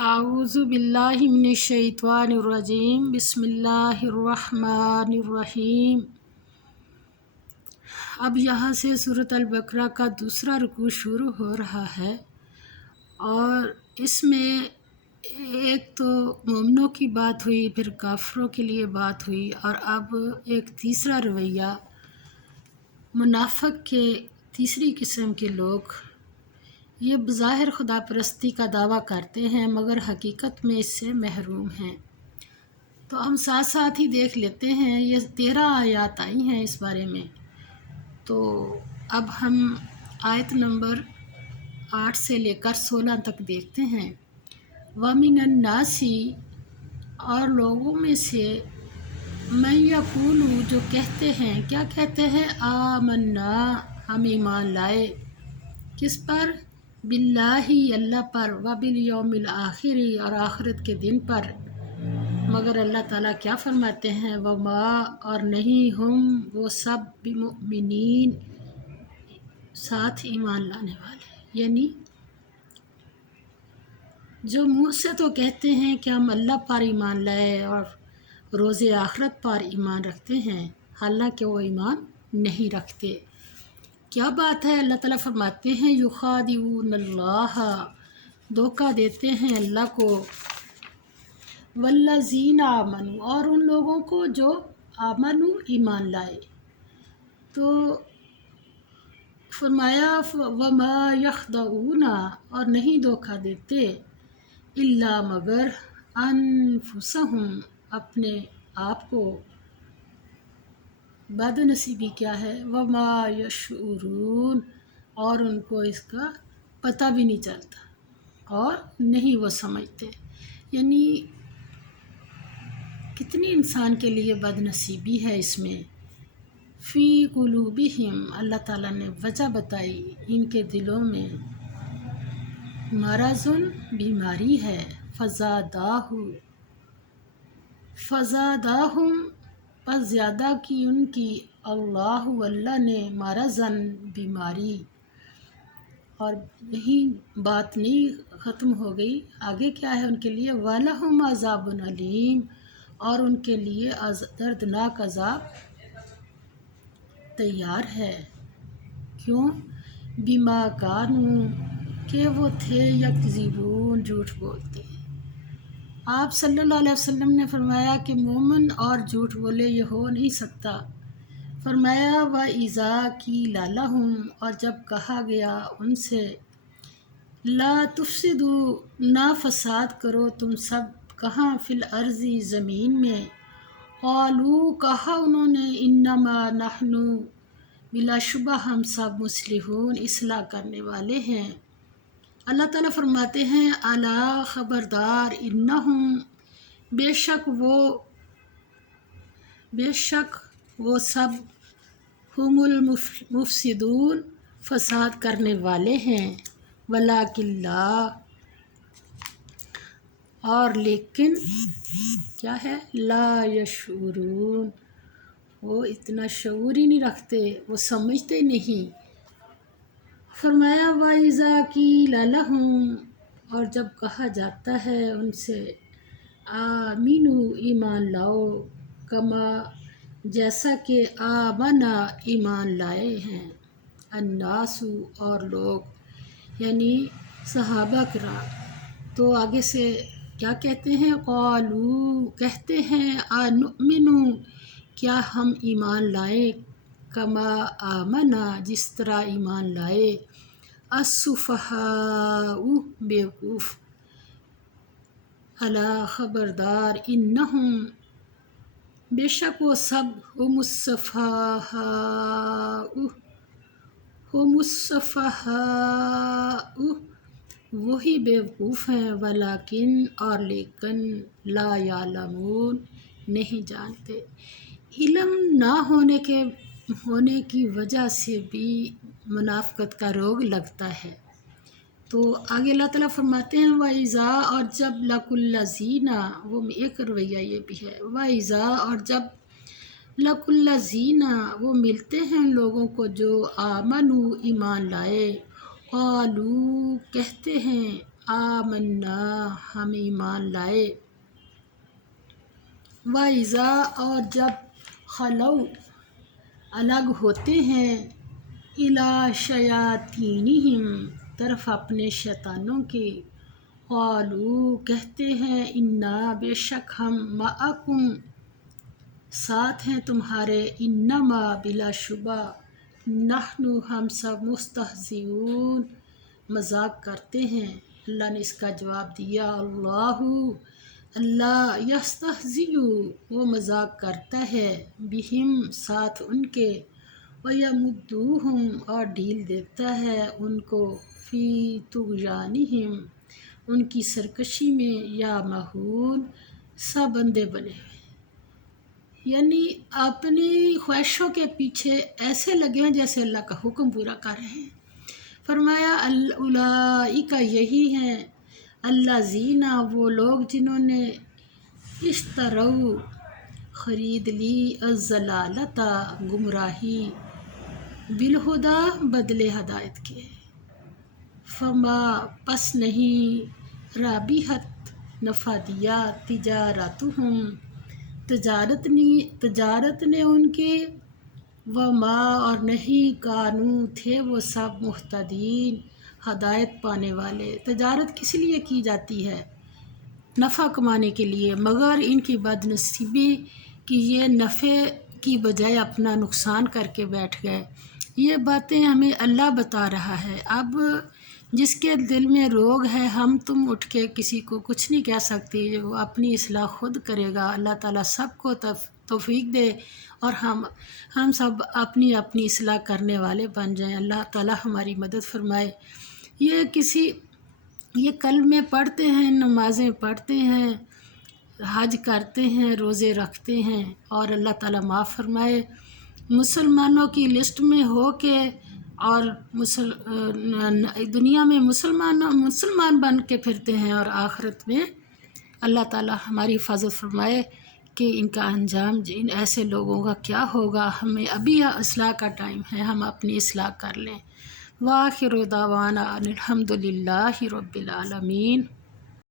اعوذ باللہ من الشیطان الرجیم بسم اللہ الرحمن الرحیم۔ اب یہاں سے سورۃ البقرہ کا دوسرا رکوع شروع ہو رہا ہے، اور اس میں ایک تو مومنوں کی بات ہوئی، پھر کافروں کے لیے بات ہوئی، اور اب ایک تیسرا رویہ منافق کے تیسری قسم کے لوگ، یہ بظاہر خدا پرستی کا دعویٰ کرتے ہیں مگر حقیقت میں اس سے محروم ہیں۔ تو ہم ساتھ ساتھ ہی دیکھ لیتے ہیں، یہ 13 آیات آئی ہیں اس بارے میں۔ تو اب ہم آیت نمبر 8 سے لے کر 16 تک دیکھتے ہیں۔ وَمِنَ النَّاسِ، اور لوگوں میں سے، مَن یقول، جو کہتے ہیں، کیا کہتے ہیں؟ آمنا، ہم ایمان لائے، کس پر؟ باللہ، اللہ پر، وبالیوم الآخر، اور آخرت کے دن پر۔ مگر اللہ تعالیٰ کیا فرماتے ہیں؟ وما، اور نہیں، ہم وہ سب بمؤمنین، ساتھ ایمان لانے والے، یعنی جو منہ سے تو کہتے ہیں کہ ہم اللہ پر ایمان لائے اور روز آخرت پر ایمان رکھتے ہیں، حالانکہ وہ ایمان نہیں رکھتے۔ کیا بات ہے؟ اللہ تعالیٰ فرماتے ہیں یخادعون اللہ، دھوکہ دیتے ہیں اللہ کو، والذین آمنوا، اور ان لوگوں کو جو آمنوا، ایمان لائے۔ تو فرمایا وما یخدعون، اور نہیں دھوکہ دیتے، الا مگر، انفسہم، اپنے آپ کو۔ بد نصیبی کیا ہے؟ وما یشعرون، اور ان کو اس کا پتہ بھی نہیں چلتا اور نہیں وہ سمجھتے۔ یعنی کتنی انسان کے لیے بد نصیبی ہے اس میں۔ فی قلوبہم، اللہ تعالیٰ نے وجہ بتائی، ان کے دلوں میں مرضٌ، بیماری ہے، فزادہم، پس زیادہ کی ان کی، اللہ نے، مرضاً، بیماری۔ اور یہی بات نہیں ختم ہو گئی، آگے کیا ہے ان کے لیے؟ وَلَهُمْ عَذَابٌ أَلِيمٌ، اور ان کے لیے دردناک عذاب تیار ہے۔ کیوں؟ بِمَا كَانُوا، کہ وہ تھے، یکذبون، جھوٹ بولتے۔ آپ صلی اللہ علیہ وسلم نے فرمایا کہ مومن اور جھوٹ بولے یہ ہو نہیں سکتا۔ فرمایا وَإِذَا قِيلَ لَهُمْ، اور جب کہا گیا ان سے، لا تفسدوا، نہ فساد کرو تم سب، کہاں؟ فی الارض، زمین میں۔ قالوا، کہا انہوں نے، انما نحن، بلا شبہ ہم سب، مصلحون، اصلاح کرنے والے ہیں۔ اللہ تعالیٰ فرماتے ہیں الا، خبردار، انہم، بے شک وہ سب، ہم المفسدون، فساد کرنے والے ہیں، ولکن لا، اور لیکن کیا ہے؟ لا یشعرون، وہ اتنا شعور ہی نہیں رکھتے، وہ سمجھتے نہیں۔ فرمایا وَإِذَا قِيلَ لَهُمْ، اور جب کہا جاتا ہے ان سے، آمینوا، ایمان لاؤ، کما، جیسا کہ آمنا، ایمان لائے ہیں، الناس، اور لوگ، یعنی صحابہ کرام۔ تو آگے سے کیا کہتے ہیں؟ قالوا، کہتے ہیں، انؤمن، کیا ہم ایمان لائیں، کما آمنا، جس طرح ایمان لائے، السفہاء، بیوقوف، الا، خبردار، انہم، بے شک وہ سب، ہم السفہاء، وہی بیوقوف ہیں، ولیکن، اور لیکن، لا یعلمون، نہیں جانتے۔ علم نہ ہونے کی وجہ سے بھی منافقت کا روگ لگتا ہے۔ تو آگے اللہ تعالیٰ فرماتے ہیں وَإِذَا، اور جب، لَقُوا الَّذِينَ، وہ ایک رویہ یہ بھی ہے، وَإِذَا، اور جب، لَقُوا الَّذِينَ، وہ ملتے ہیں لوگوں کو جو آمنوا، ایمان لائے، قالوا، کہتے ہیں، آمنا ہم ایمان لائے، وَإِذَا اور جب خلو الگ ہوتے ہیں، اِلیٰ شیاطینہم طرف اپنے شیطانوں کے، قالوا کہتے ہیں، انا بے شک ہم معکم ساتھ ہیں تمہارے، انما بلا شبہ، نحن ہم سب مستہزئون مذاق کرتے ہیں۔ اللہ نے اس کا جواب دیا، اللہ یستہزئ وہ مذاق کرتا ہے، بہم ساتھ ان کے، ویمدوہم اور ڈھیل دیتا ہے ان کو، فی طغیانہم ان کی سرکشی میں، یعمہون سب اندھے بنے ہوئے، یعنی اپنی خواہشوں کے پیچھے ایسے لگے ہیں جیسے اللہ کا حکم پورا کر رہے ہیں۔ فرمایا اولئک یہی ہیں، الذین وہ لوگ جنہوں نے اشتروا خرید لی، الضلالۃ گمراہی، بالہدی بدلے ہدایت کے، فما پس نہیں، رابحت نفع دیا، تجارتہم تجارت نے ان کے، وما اور نہیں، کانوا تھے وہ سب، مہتدین ہدایت پانے والے۔ تجارت کس لیے کی جاتی ہے؟ نفع کمانے کے لیے، مگر ان کی بد نصیبی کہ یہ نفع کی بجائے اپنا نقصان کر کے بیٹھ گئے۔ یہ باتیں ہمیں اللہ بتا رہا ہے۔ اب جس کے دل میں روگ ہے، ہم تم اٹھ کے کسی کو کچھ نہیں کہہ سکتے، وہ اپنی اصلاح خود کرے گا۔ اللہ تعالیٰ سب کو توفیق دے اور ہم سب اپنی اپنی اصلاح کرنے والے بن جائیں۔ اللہ تعالیٰ ہماری مدد فرمائے۔ یہ کلمے پڑھتے ہیں، نمازیں پڑھتے ہیں، حج کرتے ہیں، روزے رکھتے ہیں، اور اللہ تعالیٰ معاف فرمائے، مسلمانوں کی لسٹ میں ہو کے اور دنیا میں مسلمان بن کے پھرتے ہیں، اور آخرت میں اللہ تعالیٰ ہماری حفاظت فرمائے کہ ان کا انجام ان ایسے لوگوں کا کیا ہوگا۔ ہمیں ابھی اصلاح کا ٹائم ہے، ہم اپنی اصلاح کر لیں۔ وآخر دعوانا ان الحمد للہ رب العالمین۔